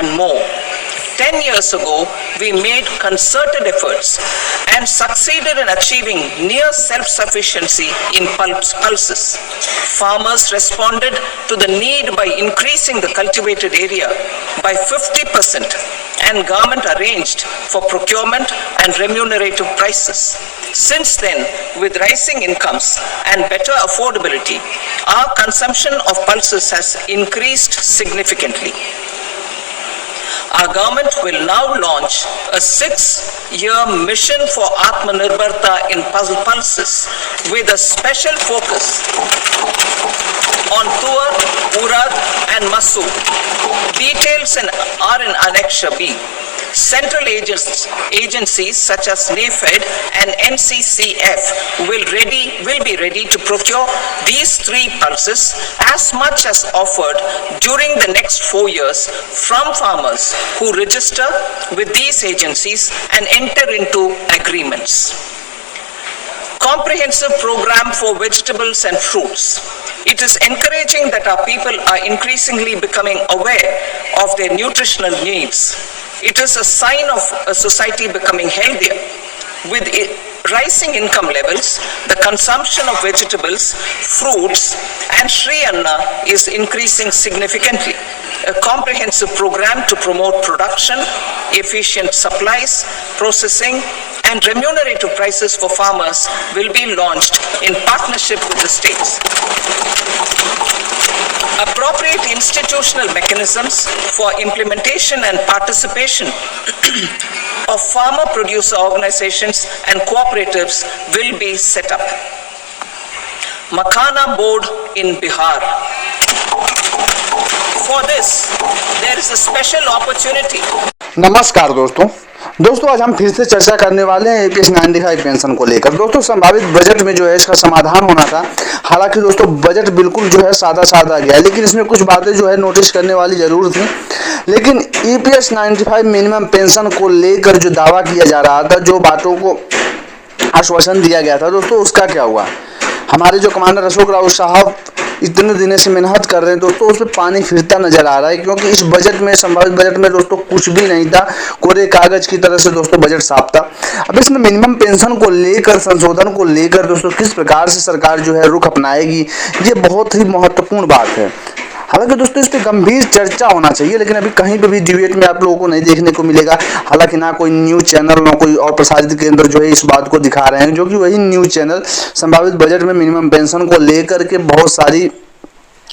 and more. 10 years ago, we made concerted efforts and succeeded in achieving near self-sufficiency in pulses. Farmers responded to the need by increasing the cultivated area by 50%, and government arranged for procurement and remunerative prices. Since then, with rising incomes and better affordability, our consumption of pulses has increased significantly. Our government will now launch a 6-year mission for Atmanirbharta in pulses with a special focus on Tuar, Urad and Masoor. Details are in Annexure B. Central agencies such as NAFED and NCCF will be ready to procure these 3 pulses as much as offered during the next 4 years from farmers who register with these agencies and enter into agreements. Comprehensive program for vegetables and fruits. It is encouraging that our people are increasingly becoming aware of their nutritional needs. It is a sign of a society becoming healthier. With rising income levels, the consumption of vegetables, fruits, and Shri Anna is increasing significantly. A comprehensive program to promote production, efficient supplies, processing, and remunerative prices for farmers will be launched in partnership with the states. Appropriate institutional mechanisms for implementation and participation of farmer producer organizations and cooperatives will be set up. Makhana board in Bihar. For this, there is a special opportunity. नमस्कार दोस्तों आज हम फिर से चर्चा करने वाले हैं APS 95 पेंशन को लेकर। दोस्तों संभावित बजट में जो है इसका समाधान होना था। हालांकि दोस्तों बजट बिल्कुल जो है सादा गया, लेकिन इसमें कुछ बातें जो है नोटिस करने वाली जरूर थी। लेकिन EPS 95 मिनिमम पेंशन को लेकर जो दावा किया जा रहा था, जो बातों को आश्वासन दिया गया था दोस्तों, उसका क्या हुआ? हमारे जो कमांडर अशोक राउत साहब इतने दिनों से मेहनत कर रहे हैं दोस्तों, उसमें पानी फिरता नजर आ रहा है, क्योंकि इस बजट में, संभावित बजट में दोस्तों कुछ भी नहीं था, कोरे कागज की तरह से दोस्तों बजट साफ था। अब इसमें मिनिमम पेंशन को लेकर, संशोधन को लेकर दोस्तों किस प्रकार से सरकार जो है रुख अपनाएगी, ये बहुत ही महत्वपूर्ण बात है। हालांकि दोस्तों इस पर गंभीर चर्चा होना चाहिए, लेकिन अभी कहीं पे भी डिबेट में आप लोगों को नहीं देखने को मिलेगा। हालांकि ना कोई न्यूज चैनल, ना कोई और प्रसारित केंद्र जो है इस बात को दिखा रहे हैं, जो कि वही न्यूज चैनल संभावित बजट में मिनिमम पेंशन को लेकर के बहुत सारी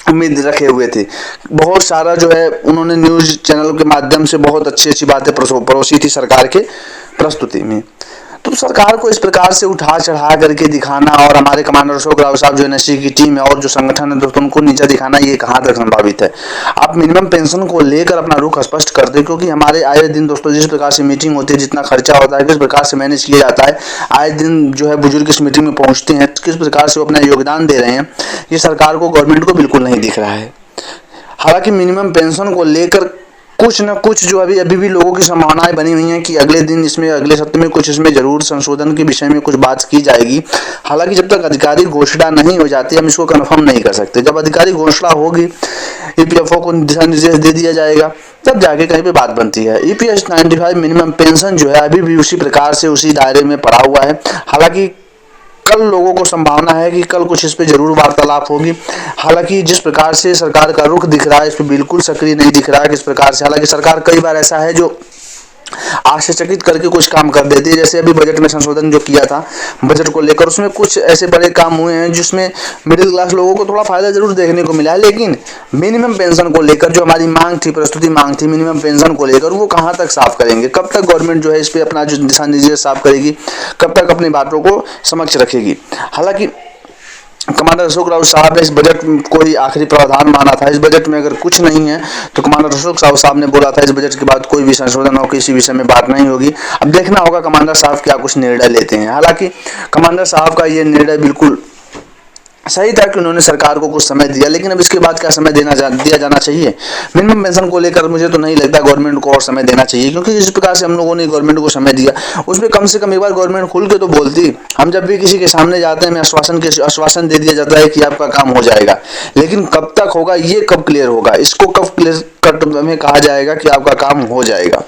उम्मीद रखे हुए थे। बहुत सारा जो है उन्होंने न्यूज चैनल के माध्यम से बहुत अच्छी बातें परोसी थी सरकार के प्रस्तुति में। तो सरकार को इस प्रकार से उठा चढ़ा करके दिखाना, और हमारे कमांडर अशोक राउत साहब जो एनएससी की टीम है और जो संगठन है दोस्तों, उनको नीचा दिखाना, ये कहाँ तक संभावित है? आप मिनिमम पेंशन को लेकर अपना रुख स्पष्ट कर दें, क्योंकि हमारे आए दिन दोस्तों जिस प्रकार से मीटिंग होती है, जितना खर्चा होता है, किस प्रकार से मैनेज किया जाता है, आए दिन जो है बुजुर्ग इस मीटिंग में पहुंचते हैं, किस प्रकार से वो अपना योगदान दे रहे हैं, ये सरकार को, गवर्नमेंट को बिल्कुल नहीं दिख रहा है। हालांकि मिनिमम पेंशन को लेकर कुछ न कुछ जो अभी भी लोगों की संभावनाएं बनी हुई हैं कि अगले दिन इसमें, अगले सप्ताह में कुछ इसमें जरूर संशोधन के विषय में कुछ बात की जाएगी। हालांकि जब तक आधिकारिक घोषणा नहीं हो जाती, हम इसको कंफर्म नहीं कर सकते। जब आधिकारिक घोषणा होगी, EPFO को दिशा निर्देश दे दिया जाएगा, तब जाके कहीं पे बात बनती है। EPS 95 मिनिमम पेंशन जो है अभी भी उसी प्रकार से, उसी दायरे में पड़ा हुआ है। हालांकि कल लोगों को संभावना है कि कल कुछ इस पे जरूर वार्तालाप होगी। हालांकि जिस प्रकार से सरकार का रुख दिख रहा है, इस पे बिल्कुल सक्रिय नहीं दिख रहा है किस प्रकार से। हालांकि सरकार कई बार ऐसा है जो आश्चर्यचकित करके कुछ काम कर देती है। जैसे अभी बजट में संशोधन जो किया था बजट को लेकर, उसमें कुछ ऐसे बड़े काम हुए हैं जिसमें मिडिल क्लास लोगों को थोड़ा फायदा जरूर देखने को मिला है। लेकिन मिनिमम पेंशन को लेकर जो हमारी मांग थी, प्रस्तुति मांग थी मिनिमम पेंशन को लेकर, वो कहाँ तक साफ करेंगे? कब तक गवर्नमेंट जो है इस पर अपना जो दिशा निर्देश साफ करेगी? कब तक अपनी बातों को समक्ष रखेगी? हालांकि कमांडर अशोक राउत साहब ने इस बजट को ही आखिरी प्रावधान माना था। इस बजट में अगर कुछ नहीं है तो कमांडर अशोक राउत साहब ने बोला था इस बजट के बाद कोई भी संशोधन और किसी विषय में बात नहीं होगी। अब देखना होगा कमांडर साहब क्या कुछ निर्णय लेते हैं। हालांकि कमांडर साहब का ये निर्णय बिल्कुल सही था कि उन्होंने सरकार को कुछ समय दिया, लेकिन अब इसके बाद क्या समय दिया जाना चाहिए? मिनिमम पेंशन को लेकर मुझे तो नहीं लगता गवर्नमेंट को और समय देना चाहिए, क्योंकि जिस प्रकार से हम लोगों ने गवर्नमेंट को समय दिया उसमें कम से कम एक बार गवर्नमेंट खुल के तो बोलती। हम जब भी किसी के सामने जाते हैं हमें आश्वासन दे दिया जाता है कि आपका काम हो जाएगा, लेकिन कब तक होगा, ये कब क्लियर होगा, इसको कब क्लियर कट में कहा जाएगा कि आपका काम हो जाएगा?